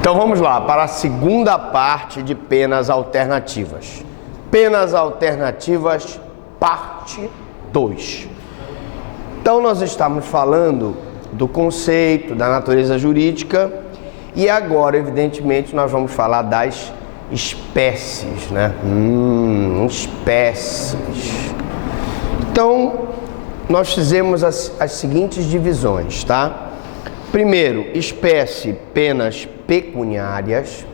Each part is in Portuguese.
Então vamos lá para a segunda parte de penas alternativas. Penas alternativas, parte 2. Então nós estamos falando do conceito, da natureza jurídica e agora, evidentemente, nós vamos falar das espécies, né? Espécies. Então, nós fizemos as seguintes divisões, tá? Primeiro, espécie, penas pecuniárias.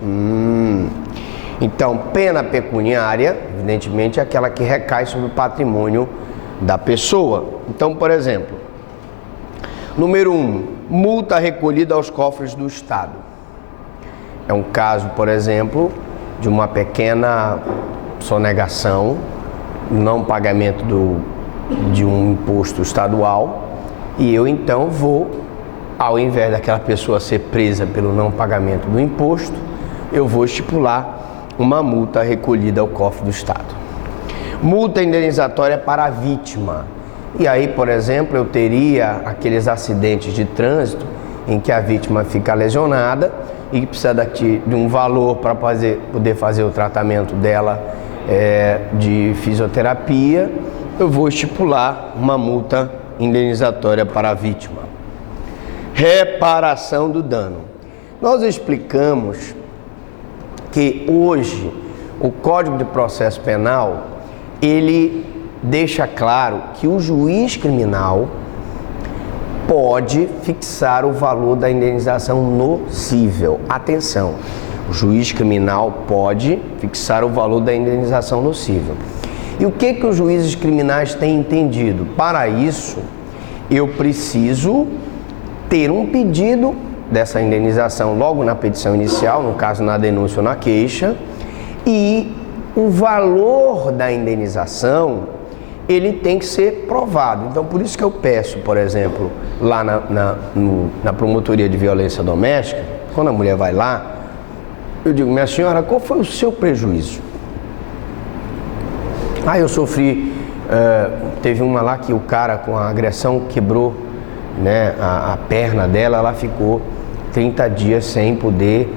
Então, pena pecuniária, evidentemente, é aquela que recai sobre o patrimônio da pessoa. Então, por exemplo, número 1, multa recolhida aos cofres do Estado. É um caso, por exemplo, de uma pequena sonegação, não pagamento de um imposto estadual, e eu então vou, ao invés daquela pessoa ser presa pelo não pagamento do imposto, eu vou estipular uma multa recolhida ao cofre do Estado. Multa indenizatória para a vítima. E aí, por exemplo, eu teria aqueles acidentes de trânsito em que a vítima fica lesionada e precisa de um valor para poder fazer o tratamento dela de fisioterapia. Eu vou estipular uma multa indenizatória para a vítima. Reparação do dano. Nós explicamos que hoje o Código de Processo Penal, ele deixa claro que o juiz criminal pode fixar o valor da indenização nocível. Atenção, o juiz criminal pode fixar o valor da indenização nocível. E o que os juízes criminais têm entendido? Para isso, eu preciso ter um pedido dessa indenização logo na petição inicial, no caso na denúncia ou na queixa, e o valor da indenização, ele tem que ser provado. Então, por isso que eu peço, por exemplo, lá na promotoria de violência doméstica, quando a mulher vai lá, eu digo: minha senhora, qual foi o seu prejuízo? Eu sofri, teve uma lá que o cara com a agressão quebrou, né, a perna dela, ela ficou 30 dias sem poder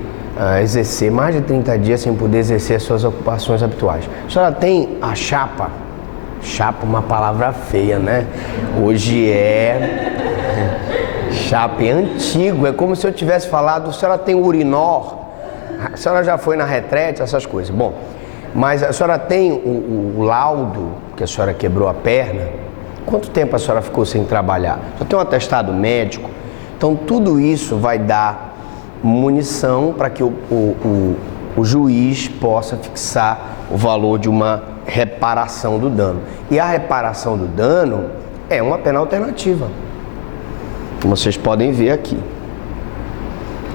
exercer, mais de 30 dias sem poder exercer as suas ocupações habituais. A senhora tem a chapa? Chapa, uma palavra feia, né? Hoje chapa é antigo, é como se eu tivesse falado: a senhora tem urinor? A senhora já foi na retrete, essas coisas. Bom, mas a senhora tem o laudo que a senhora quebrou a perna? Quanto tempo a senhora ficou sem trabalhar? Já tem um atestado médico? Então, tudo isso vai dar munição para que o juiz possa fixar o valor de uma reparação do dano. E a reparação do dano é uma pena alternativa, como vocês podem ver aqui.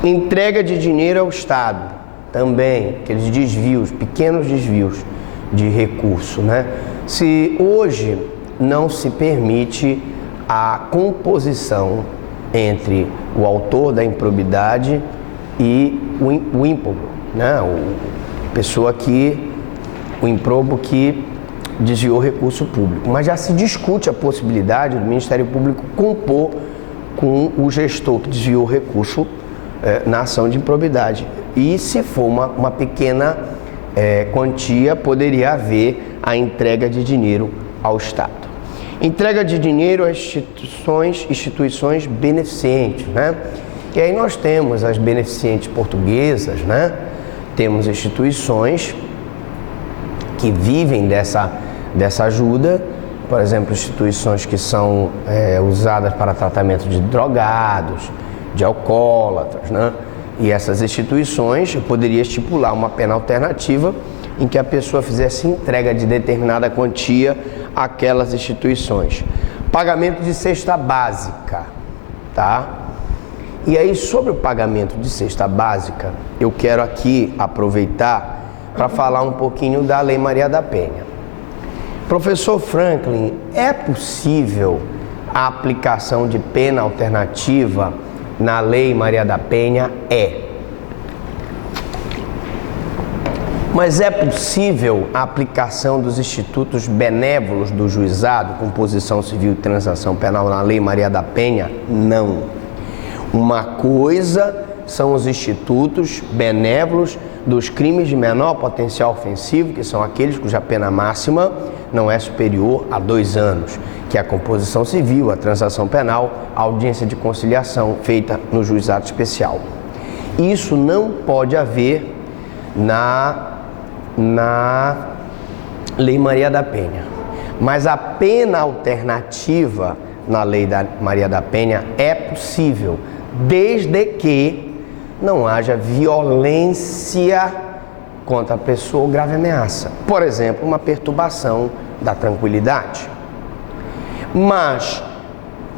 Entrega de dinheiro ao Estado, também, aqueles desvios, pequenos desvios de recurso, né? Se hoje não se permite a composição entre o autor da improbidade e o ímprobo, né? O improbo que desviou recurso público. Mas já se discute a possibilidade do Ministério Público compor com o gestor que desviou o recurso na ação de improbidade. E se for uma pequena quantia, poderia haver a entrega de dinheiro ao Estado. Entrega de dinheiro a instituições beneficentes, né? E aí nós temos as beneficentes portuguesas, né? Temos instituições que vivem dessa ajuda, por exemplo, instituições que são usadas para tratamento de drogados, de alcoólatras, né? E essas instituições, eu poderia estipular uma pena alternativa em que a pessoa fizesse entrega de determinada quantia àquelas instituições. Pagamento de cesta básica, tá? E aí, sobre o pagamento de cesta básica, eu quero aqui aproveitar para falar um pouquinho da Lei Maria da Penha. Professor Franklin, é possível a aplicação de pena alternativa na Lei Maria da Penha? Mas é possível a aplicação dos institutos benévolos do juizado, composição civil e transação penal na Lei Maria da Penha? Não. Uma coisa são os institutos benévolos dos crimes de menor potencial ofensivo, que são aqueles cuja pena máxima não é superior a 2 anos, que é a composição civil, a transação penal, a audiência de conciliação feita no juizado especial. Isso não pode haver na Lei Maria da Penha. Mas a pena alternativa na Lei da Maria da Penha é possível, desde que não haja violência contra a pessoa ou grave ameaça. Por exemplo, uma perturbação da tranquilidade. Mas,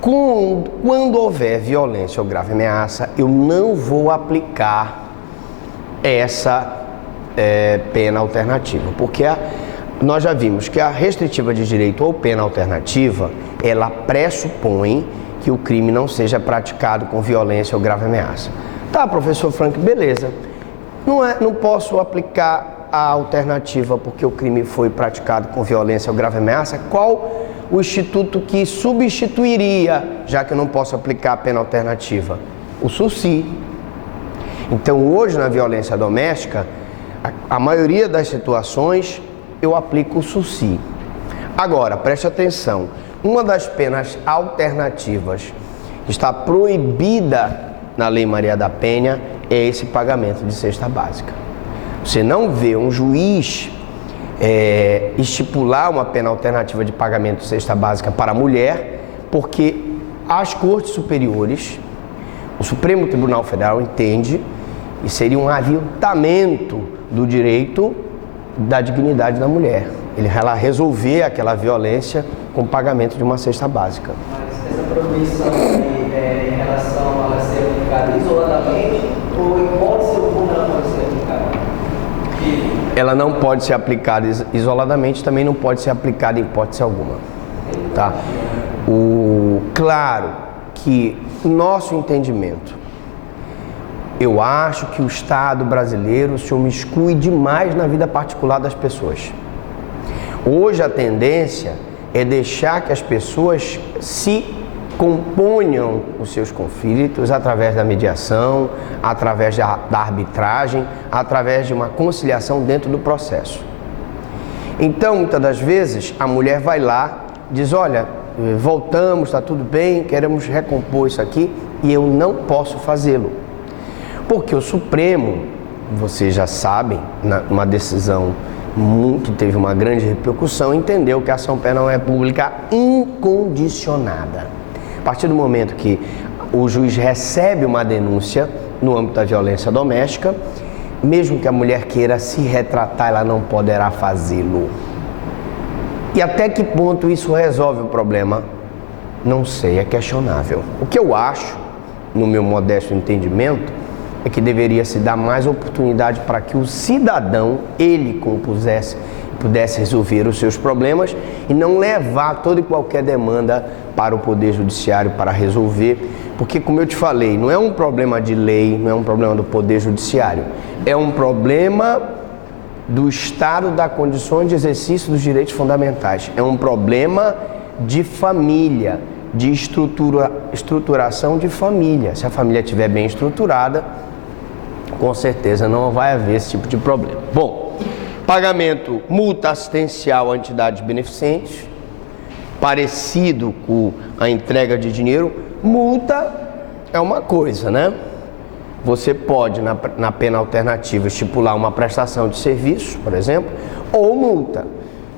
quando houver violência ou grave ameaça, eu não vou aplicar essa pena alternativa, porque nós já vimos que a restritiva de direito ou pena alternativa, ela pressupõe que o crime não seja praticado com violência ou grave ameaça. Tá, professor Frank, beleza. Não posso aplicar a alternativa porque o crime foi praticado com violência ou grave ameaça. Qual o instituto que substituiria, já que eu não posso aplicar a pena alternativa? O SUSI. Então, hoje, na violência doméstica, a maioria das situações eu aplico o SUSI. Agora, preste atenção, uma das penas alternativas que está proibida na Lei Maria da Penha é esse pagamento de cesta básica. Você não vê um juiz estipular uma pena alternativa de pagamento de cesta básica para a mulher, porque as cortes superiores, o Supremo Tribunal Federal entende que seria um aviltamento do direito da dignidade da mulher. Ela resolver aquela violência com o pagamento de uma cesta básica. Mas essa proibição em relação a ela ser aplicada isoladamente ou em hipótese alguma ela pode ser aplicada? Ela não pode ser aplicada isoladamente, também não pode ser aplicada em hipótese alguma. Tá? Claro que nosso entendimento, eu acho que o Estado brasileiro se omiscui demais na vida particular das pessoas. Hoje a tendência é deixar que as pessoas se componham os seus conflitos através da mediação, através da arbitragem, através de uma conciliação dentro do processo. Então, muitas das vezes, a mulher vai lá, diz, olha, voltamos, está tudo bem, queremos recompor isso aqui, e eu não posso fazê-lo. Porque o Supremo, vocês já sabem, uma decisão que teve uma grande repercussão, entendeu que a ação penal é pública incondicionada. A partir do momento que o juiz recebe uma denúncia no âmbito da violência doméstica, mesmo que a mulher queira se retratar, ela não poderá fazê-lo. E até que ponto isso resolve o problema? Não sei, é questionável. O que eu acho, no meu modesto entendimento, é que deveria se dar mais oportunidade para que o cidadão, ele pudesse resolver os seus problemas e não levar toda e qualquer demanda para o Poder Judiciário para resolver, porque, como eu te falei, não é um problema de lei, não é um problema do Poder Judiciário, é um problema do Estado dar condições de exercício dos direitos fundamentais, é um problema de família, de estruturação de família. Se a família estiver bem estruturada, com certeza não vai haver esse tipo de problema. Bom, pagamento multa assistencial a entidades beneficentes, parecido com a entrega de dinheiro. Multa é uma coisa, né? Você pode, na pena alternativa, estipular uma prestação de serviço, por exemplo, ou multa.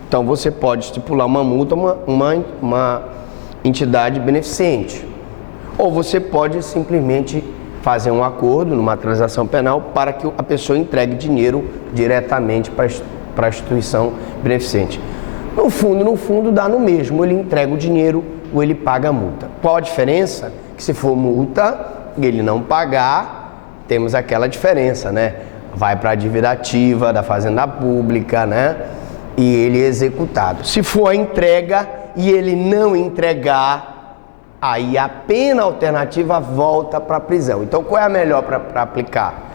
Então, você pode estipular uma multa uma entidade beneficente. Ou você pode simplesmente fazer um acordo numa transação penal para que a pessoa entregue dinheiro diretamente para a instituição beneficente. No fundo, dá no mesmo. Ele entrega o dinheiro ou ele paga a multa. Qual a diferença? Que se for multa e ele não pagar, temos aquela diferença, né? Vai para a dívida ativa da Fazenda Pública, né? E ele é executado. Se for a entrega e ele não entregar, aí a pena alternativa volta para a prisão. Então, qual é a melhor para aplicar?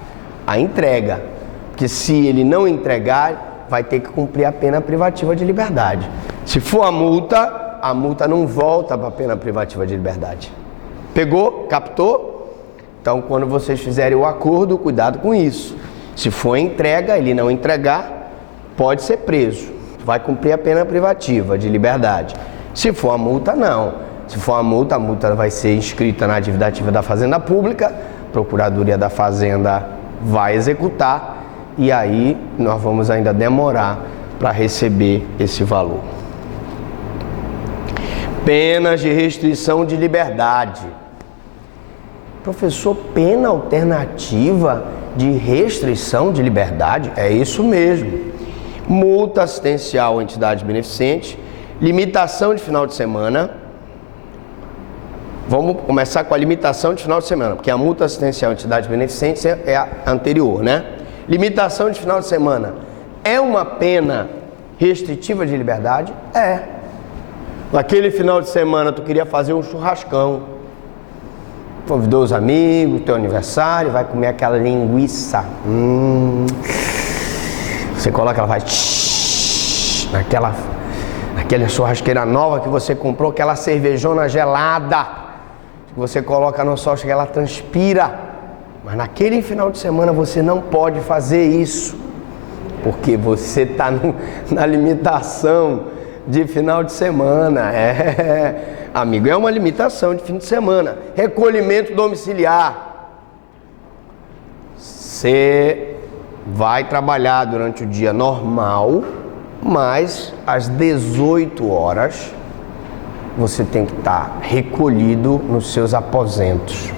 A entrega. Porque se ele não entregar, vai ter que cumprir a pena privativa de liberdade. Se for a multa não volta para a pena privativa de liberdade. Pegou? Captou? Então, quando vocês fizerem o acordo, cuidado com isso. Se for entrega, ele não entregar, pode ser preso. Vai cumprir a pena privativa de liberdade. Se for a multa, não. Se for a multa vai ser inscrita na dívida ativa da Fazenda Pública, a Procuradoria da Fazenda vai executar e aí nós vamos ainda demorar para receber esse valor. Penas de restrição de liberdade. Professor, pena alternativa de restrição de liberdade? É isso mesmo. Multa assistencial à entidade beneficente, limitação de final de semana. Vamos começar com a limitação de final de semana, porque a multa assistencial à entidade beneficente é a anterior, né? Limitação de final de semana é uma pena restritiva de liberdade? É. Naquele final de semana tu queria fazer um churrascão, convidou os amigos, teu aniversário, vai comer aquela linguiça. Você coloca, ela vai naquela churrasqueira nova que você comprou, aquela cervejona gelada, que você coloca no sol, chega, ela transpira. Mas naquele final de semana você não pode fazer isso, porque você está na limitação de final de semana. Amigo, é uma limitação de fim de semana. Recolhimento domiciliar. Você vai trabalhar durante o dia normal, mas às 18 horas você tem que estar recolhido nos seus aposentos.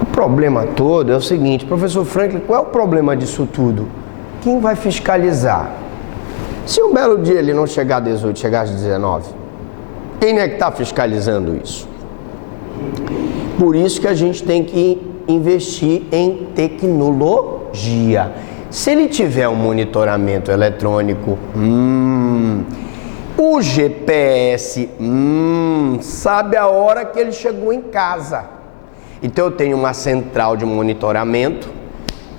O problema todo é o seguinte, professor Franklin, qual é o problema disso tudo? Quem vai fiscalizar? Se um belo dia ele não chegar às 18, chegar às 19, quem é que está fiscalizando isso? Por isso que a gente tem que investir em tecnologia. Se ele tiver um monitoramento eletrônico, o GPS, sabe a hora que ele chegou em casa. Então eu tenho uma central de monitoramento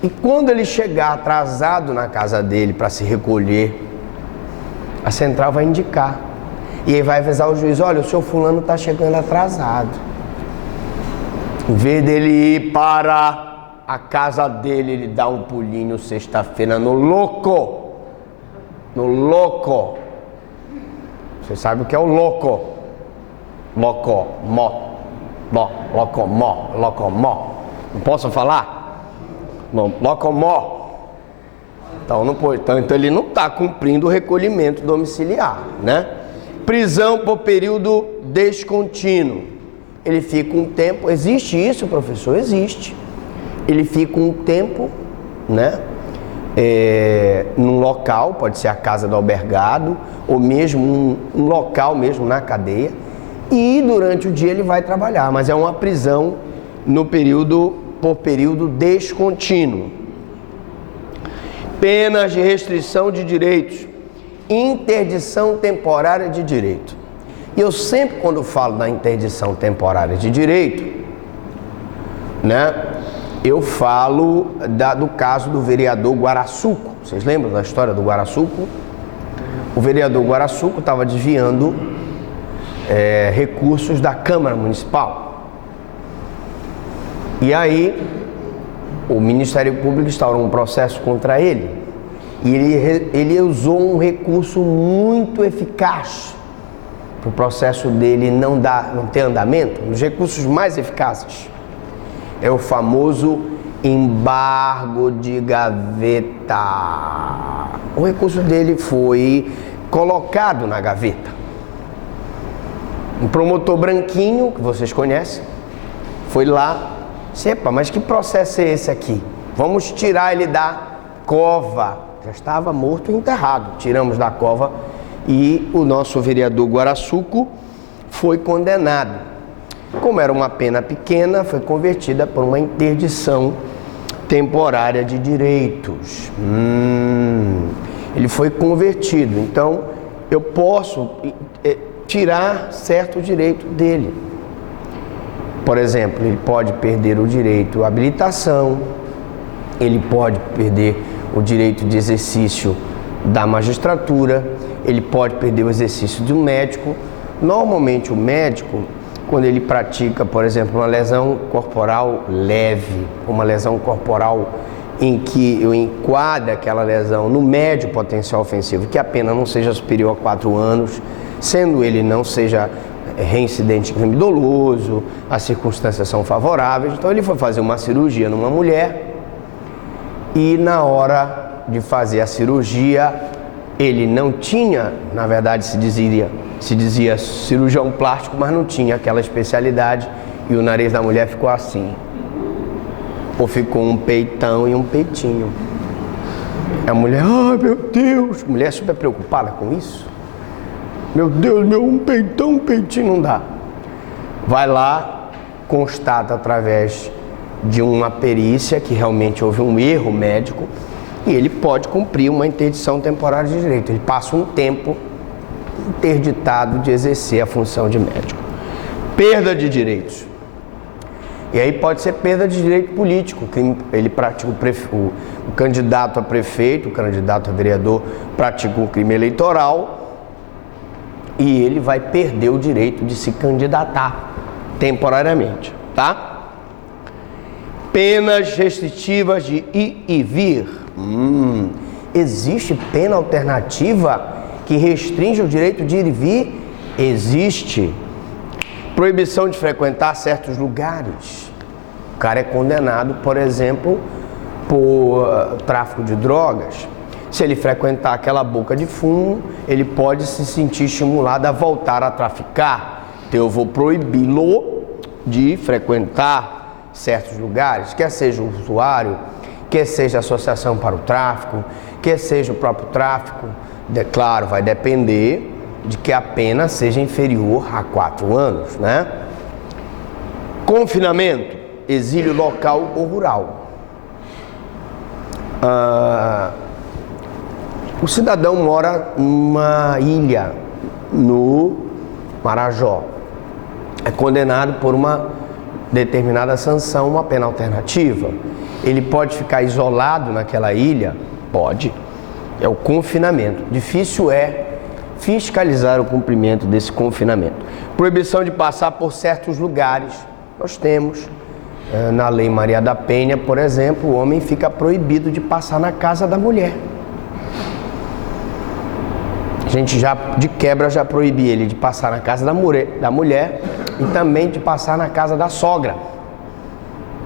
e quando ele chegar atrasado na casa dele para se recolher, a central vai indicar. E aí vai avisar o juiz, olha, o seu fulano está chegando atrasado. Em vez dele ir para a casa dele, ele dá um pulinho sexta-feira no louco. No louco. Você sabe o que é o louco? Locomó. Não posso falar? Não, locomó. Então, não pode. Então ele não está cumprindo o recolhimento domiciliar, né? Prisão por período descontínuo. Ele fica um tempo. Existe isso, professor? Existe. Ele fica um tempo, né? Num local, pode ser a casa do albergado, ou mesmo um local mesmo na cadeia. E durante o dia ele vai trabalhar, mas é uma prisão por período descontínuo. Penas de restrição de direitos, interdição temporária de direito. E eu sempre, quando falo da interdição temporária de direito, né, eu falo do caso do vereador Guaraçuco. Vocês lembram da história do Guaraçuco? O vereador Guaraçuco estava desviando recursos da Câmara Municipal. E aí o Ministério Público instaurou um processo contra ele e ele usou um recurso muito eficaz para o processo dele não ter andamento. Um dos recursos mais eficazes é o famoso embargo de gaveta. O recurso dele foi colocado na gaveta. Um promotor branquinho, que vocês conhecem, foi lá. Epa, mas que processo é esse aqui? Vamos tirar ele da cova. Já estava morto e enterrado. Tiramos da cova e o nosso vereador Guaraçuco foi condenado. Como era uma pena pequena, foi convertida por uma interdição temporária de direitos. Ele foi convertido. Então, eu posso tirar certo direito dele. Por exemplo, ele pode perder o direito à habilitação, ele pode perder o direito de exercício da magistratura, ele pode perder o exercício do médico. Normalmente o médico, quando ele pratica, por exemplo, uma lesão corporal leve, uma lesão corporal em que eu enquadro aquela lesão no médio potencial ofensivo, que a pena não seja superior a 4 anos, sendo ele não seja reincidente em crime doloso, as circunstâncias são favoráveis. Então ele foi fazer uma cirurgia numa mulher e na hora de fazer a cirurgia ele não tinha, na verdade se dizia cirurgião plástico, mas não tinha aquela especialidade e o nariz da mulher ficou assim. Ou ficou um peitão e um peitinho. A mulher, ai meu Deus, a mulher super preocupada com isso. Meu Deus, um peitão, um peitinho, não dá. Vai lá, constata através de uma perícia que realmente houve um erro médico e ele pode cumprir uma interdição temporária de direito. Ele passa um tempo interditado de exercer a função de médico. Perda de direitos. E aí pode ser perda de direito político, que ele pratica o candidato a prefeito, o candidato a vereador pratica um crime eleitoral e ele vai perder o direito de se candidatar temporariamente, tá? Penas restritivas de ir e vir. Existe pena alternativa que restringe o direito de ir e vir? Existe. Proibição de frequentar certos lugares. O cara é condenado, por exemplo, por tráfico de drogas. Se ele frequentar aquela boca de fumo, ele pode se sentir estimulado a voltar a traficar. Então eu vou proibi-lo de frequentar certos lugares, quer seja o usuário, quer seja a associação para o tráfico, quer seja o próprio tráfico. Claro, vai depender de que a pena seja inferior a 4 anos, né? Confinamento, exílio local ou rural. O cidadão mora numa ilha no Marajó, é condenado por uma determinada sanção, uma pena alternativa. Ele pode ficar isolado naquela ilha? Pode. É o confinamento. Difícil é fiscalizar o cumprimento desse confinamento. Proibição de passar por certos lugares. Nós temos, na Lei Maria da Penha, por exemplo, o homem fica proibido de passar na casa da mulher. A gente já, de quebra, já proíbe ele de passar na casa da mulher e também de passar na casa da sogra.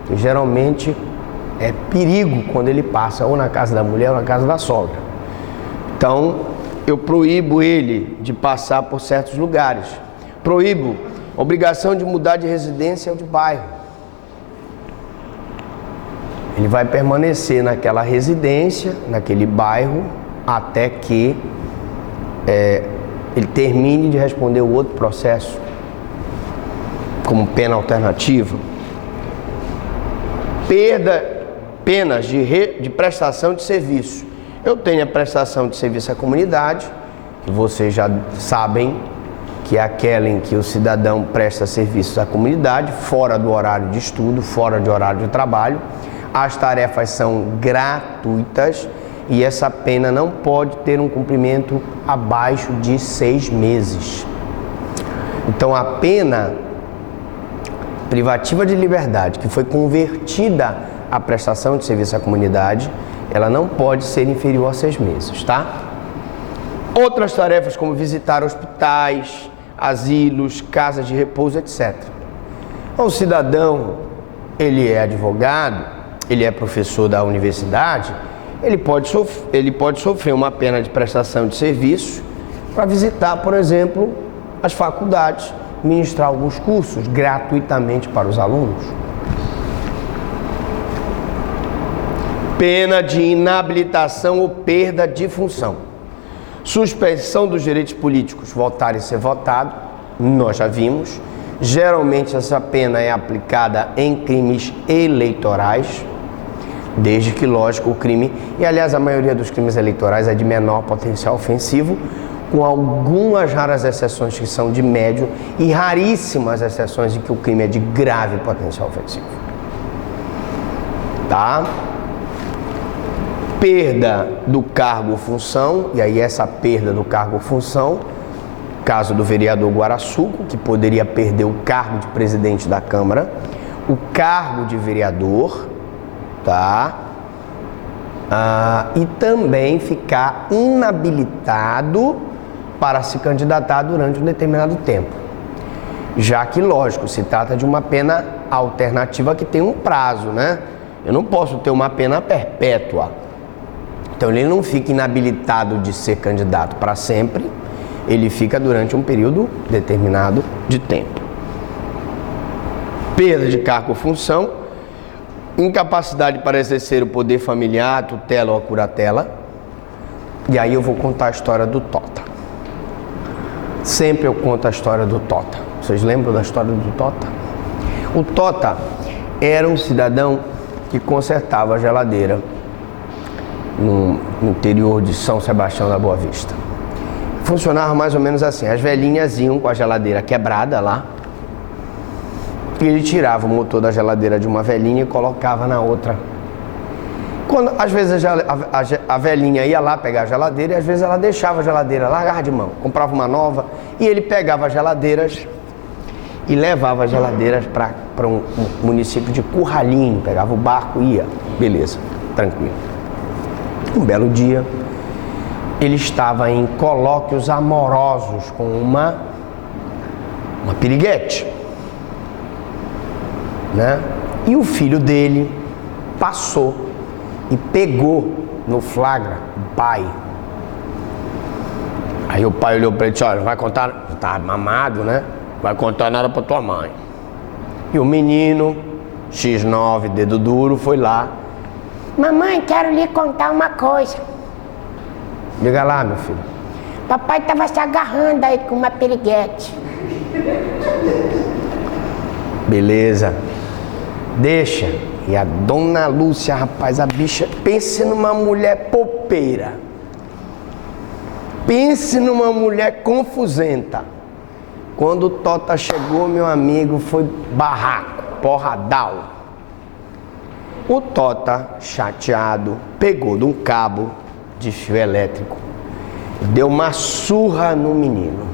E, geralmente é perigo quando ele passa ou na casa da mulher ou na casa da sogra. Então, eu proíbo ele de passar por certos lugares. Proíbo obrigação de mudar de residência ou de bairro. Ele vai permanecer naquela residência, naquele bairro, até que ele termine de responder o outro processo, como pena alternativa. Penas de prestação de serviço. Eu tenho a prestação de serviço à comunidade, que vocês já sabem que é aquela em que o cidadão presta serviços à comunidade, fora do horário de estudo, fora de horário de trabalho. As tarefas são gratuitas e essa pena não pode ter um cumprimento abaixo de 6 meses. Então a pena privativa de liberdade, que foi convertida à prestação de serviço à comunidade, ela não pode ser inferior a 6 meses, tá? Outras tarefas como visitar hospitais, asilos, casas de repouso, etc. Então, o cidadão, ele é advogado, ele é professor da universidade, ele pode sofrer uma pena de prestação de serviço para visitar, por exemplo, as faculdades, ministrar alguns cursos gratuitamente para os alunos. Pena de inabilitação ou perda de função. Suspensão dos direitos políticos voltarem a ser votado, nós já vimos. Geralmente essa pena é aplicada em crimes eleitorais, desde que, lógico, o crime, e aliás a maioria dos crimes eleitorais é de menor potencial ofensivo, com algumas raras exceções que são de médio e raríssimas exceções em que o crime é de grave potencial ofensivo. Tá? Perda do cargo ou função, e aí essa perda do cargo ou função Caso do vereador Guaraçuco, que poderia perder o cargo de presidente da Câmara, o cargo de vereador, tá? E também ficar inabilitado para se candidatar durante um determinado tempo. Já que, lógico, se trata de uma pena alternativa que tem um prazo, né? Eu não posso ter uma pena perpétua. Então ele não fica inabilitado de ser candidato para sempre, ele fica durante um período determinado de tempo. Perda de cargo ou função, incapacidade para exercer o poder familiar, tutela ou curatela. E aí eu vou contar a história do Tota. Sempre eu conto a história do Tota. Vocês lembram da história do Tota? O Tota era um cidadão que consertava a geladeira no interior de São Sebastião da Boa Vista. Funcionava mais ou menos assim: as velhinhas iam com a geladeira quebrada lá e ele tirava o motor da geladeira de uma velhinha e colocava na outra. Quando, às vezes a velhinha ia lá pegar a geladeira e às vezes ela deixava a geladeira, largava de mão, comprava uma nova e ele pegava as geladeiras e levava as geladeiras para um município de Curralinho, pegava o barco e ia, beleza, tranquilo. Um belo dia, ele estava em colóquios amorosos com uma piriguete, né? E o filho dele passou e pegou no flagra o pai. Aí o pai olhou para ele e disse: olha, vai contar, tá mamado, né? Vai contar nada para tua mãe. E o menino, X9, dedo duro, foi lá: mamãe, quero lhe contar uma coisa. Diga lá, meu filho. Papai estava se agarrando aí com uma piriguete. Beleza. Deixa. E a dona Lúcia, rapaz, a bicha, pense numa mulher popeira. Pense numa mulher confusenta. Quando o Tota chegou, meu amigo, foi barraco, porradal. O Tota, chateado, pegou de um cabo de fio elétrico, deu uma surra no menino.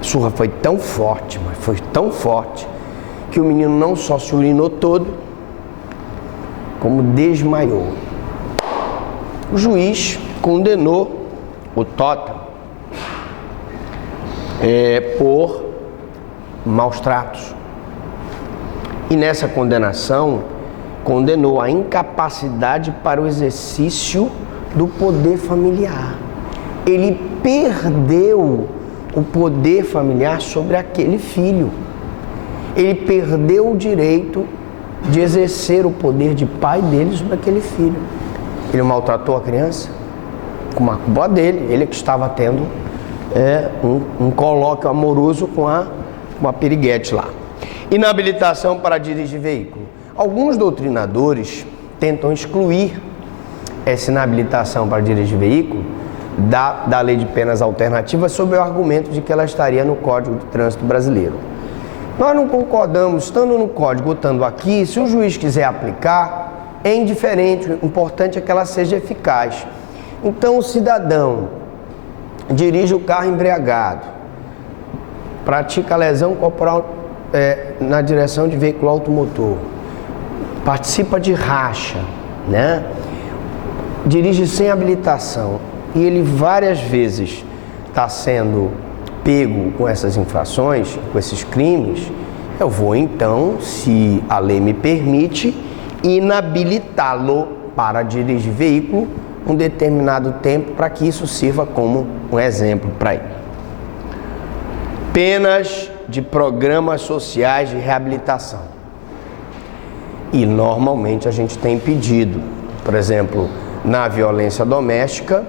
A surra foi tão forte, mas foi tão forte, que o menino não só se urinou todo, como desmaiou. O juiz condenou o Tota por maus tratos. E nessa condenação, condenou a incapacidade para o exercício do poder familiar. Ele perdeu o poder familiar sobre aquele filho. Ele perdeu o direito de exercer o poder de pai dele sobre aquele filho. Ele maltratou a criança com uma culpa dele, ele que estava tendo um colóquio amoroso com a piriguete lá. Inabilitação para dirigir veículo. Alguns doutrinadores tentam excluir essa inabilitação para dirigir veículo da lei de penas alternativas sob o argumento de que ela estaria no Código de Trânsito Brasileiro. Nós não concordamos, estando no Código ou estando aqui, se o juiz quiser aplicar, é indiferente, o importante é que ela seja eficaz. Então, o cidadão dirige o carro embriagado, pratica lesão corporal na direção de veículo automotor, participa de racha, né? Dirige sem habilitação e ele várias vezes está sendo pego com essas infrações, com esses crimes, eu vou então, se a lei me permite, inabilitá-lo para dirigir veículo um determinado tempo para que isso sirva como um exemplo para ele. Penas de programas sociais de reabilitação. E normalmente a gente tem pedido, por exemplo, na violência doméstica,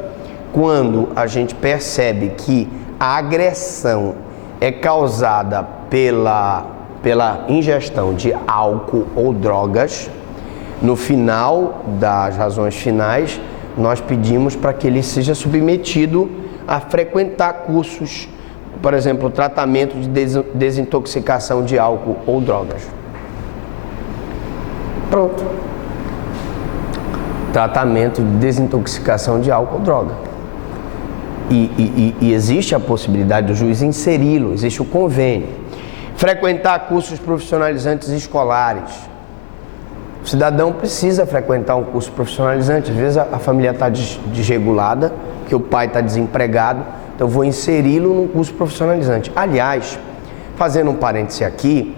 quando a gente percebe que a agressão é causada pela ingestão de álcool ou drogas, no final das razões finais, nós pedimos para que ele seja submetido a frequentar cursos, por exemplo, tratamento de desintoxicação de álcool ou drogas. Pronto. Tratamento de desintoxicação de álcool ou droga. E existe a possibilidade do juiz inseri-lo, existe o convênio. Frequentar cursos profissionalizantes escolares. O cidadão precisa frequentar um curso profissionalizante. Às vezes a família está desregulada, porque o pai está desempregado, então eu vou inseri-lo num curso profissionalizante. Aliás, fazendo um parêntese aqui,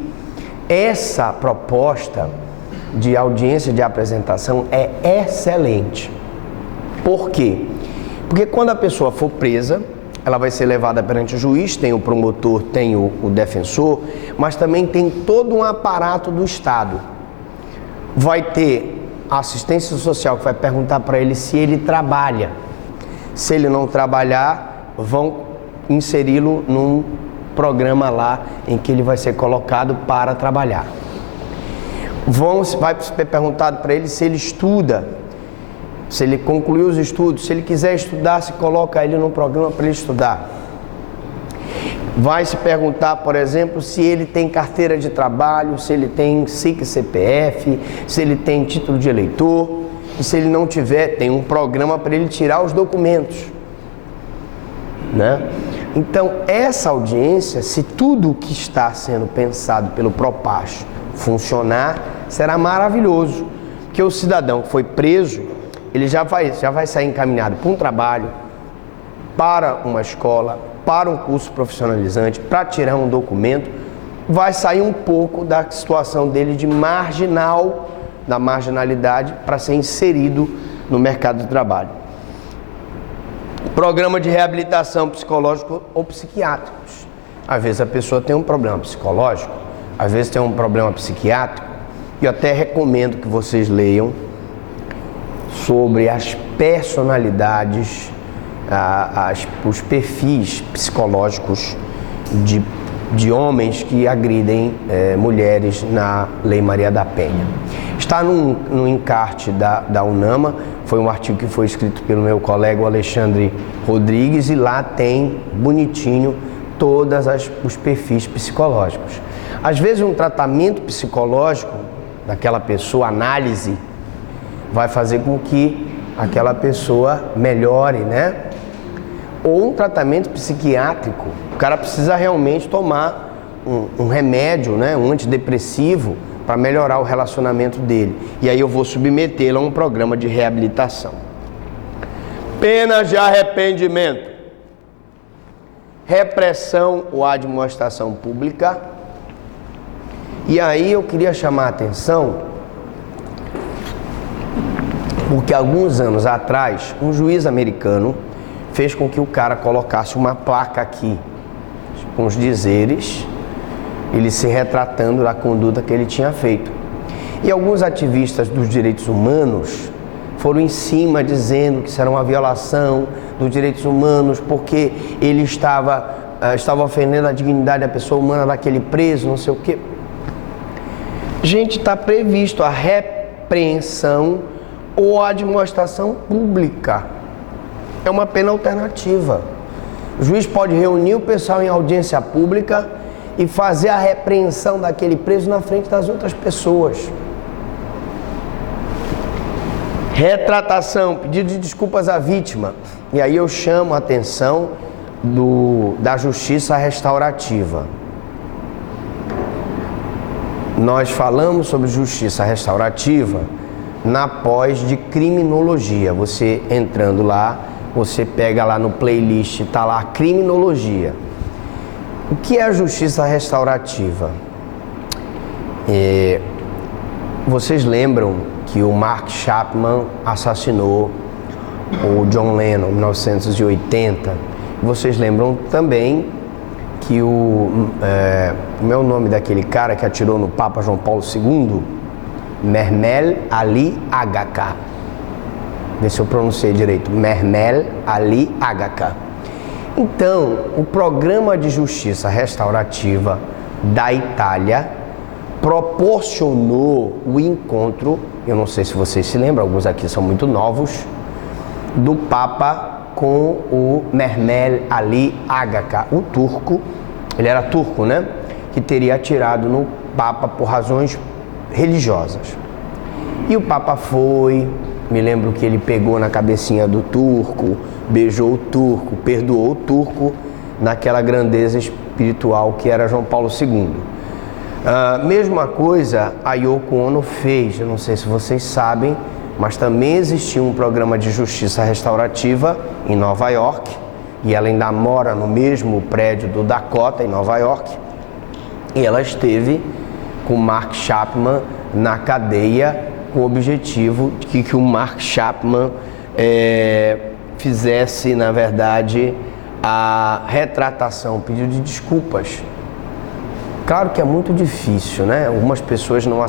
essa proposta de audiência de apresentação é excelente. Por quê? Porque quando a pessoa for presa, ela vai ser levada perante o juiz, tem o promotor, tem o defensor, mas também tem todo um aparato do Estado. Vai ter a assistência social que vai perguntar para ele se ele trabalha. Se ele não trabalhar, vão inseri-lo num programa lá em que ele vai ser colocado para trabalhar. Vai ser perguntado para ele se ele estuda, se ele concluiu os estudos, se ele quiser estudar, se coloca ele no programa para ele estudar. Vai se perguntar, por exemplo, se ele tem carteira de trabalho, se ele tem SIC CPF, se ele tem título de eleitor, e se ele não tiver, tem um programa para ele tirar os documentos, né? Então, essa audiência, se tudo o que está sendo pensado pelo Propache funcionar, será maravilhoso, porque o cidadão que foi preso, ele já vai sair encaminhado para um trabalho, para uma escola, para um curso profissionalizante, para tirar um documento, vai sair um pouco da situação dele de marginal, da marginalidade, para ser inserido no mercado de trabalho. Programa de reabilitação psicológico ou psiquiátricos. Às vezes a pessoa tem um problema psicológico, às vezes tem um problema psiquiátrico, e eu até recomendo que vocês leiam sobre as personalidades, os perfis psicológicos de homens que agridem mulheres na Lei Maria da Penha. Está no encarte da UNAMA, foi um artigo que foi escrito pelo meu colega Alexandre Rodrigues, e lá tem bonitinho todos os perfis psicológicos. Às vezes um tratamento psicológico daquela pessoa, análise, vai fazer com que aquela pessoa melhore, né? Ou um tratamento psiquiátrico, o cara precisa realmente tomar um remédio, né? Um antidepressivo para melhorar o relacionamento dele. E aí eu vou submetê-lo a um programa de reabilitação. Penas de arrependimento. Repressão ou admoestação pública. E aí eu queria chamar a atenção, porque alguns anos atrás, um juiz americano fez com que o cara colocasse uma placa aqui, com os dizeres, ele se retratando da conduta que ele tinha feito. E alguns ativistas dos direitos humanos foram em cima dizendo que isso era uma violação dos direitos humanos, porque ele estava ofendendo a dignidade da pessoa humana daquele preso, não sei o quê. Gente, está previsto a repreensão ou a admoestação pública. É uma pena alternativa. O juiz pode reunir o pessoal em audiência pública e fazer a repreensão daquele preso na frente das outras pessoas. Retratação, pedido de desculpas à vítima. E aí eu chamo a atenção da justiça restaurativa. Nós falamos sobre justiça restaurativa na pós de criminologia. Você entrando lá, você pega lá no playlist, está lá criminologia. O que é a justiça restaurativa? Vocês lembram que o Mark Chapman assassinou o John Lennon em 1980? Vocês lembram também que como é o nome daquele cara que atirou no Papa João Paulo II? Mehmet Ali Agca. Vê se eu pronunciei direito. Mehmet Ali Agca. Então, o programa de justiça restaurativa da Itália proporcionou o encontro, eu não sei se vocês se lembram, alguns aqui são muito novos, do Papa com o Mehmet Ali Agca, o turco, ele era turco, né? Que teria atirado no Papa por razões religiosas. E o Papa foi, Me lembro que ele pegou na cabecinha do turco, beijou o turco, perdoou o turco naquela grandeza espiritual que era João Paulo II. Mesma coisa a Yoko Ono fez, eu não sei se vocês sabem, mas também existia um programa de justiça restaurativa em Nova York, e ela ainda mora no mesmo prédio do Dakota, em Nova York, e ela esteve com Mark Chapman na cadeia com o objetivo de que o Mark Chapman fizesse, na verdade, a retratação, o pedido de desculpas. Claro que é muito difícil, né? Algumas pessoas não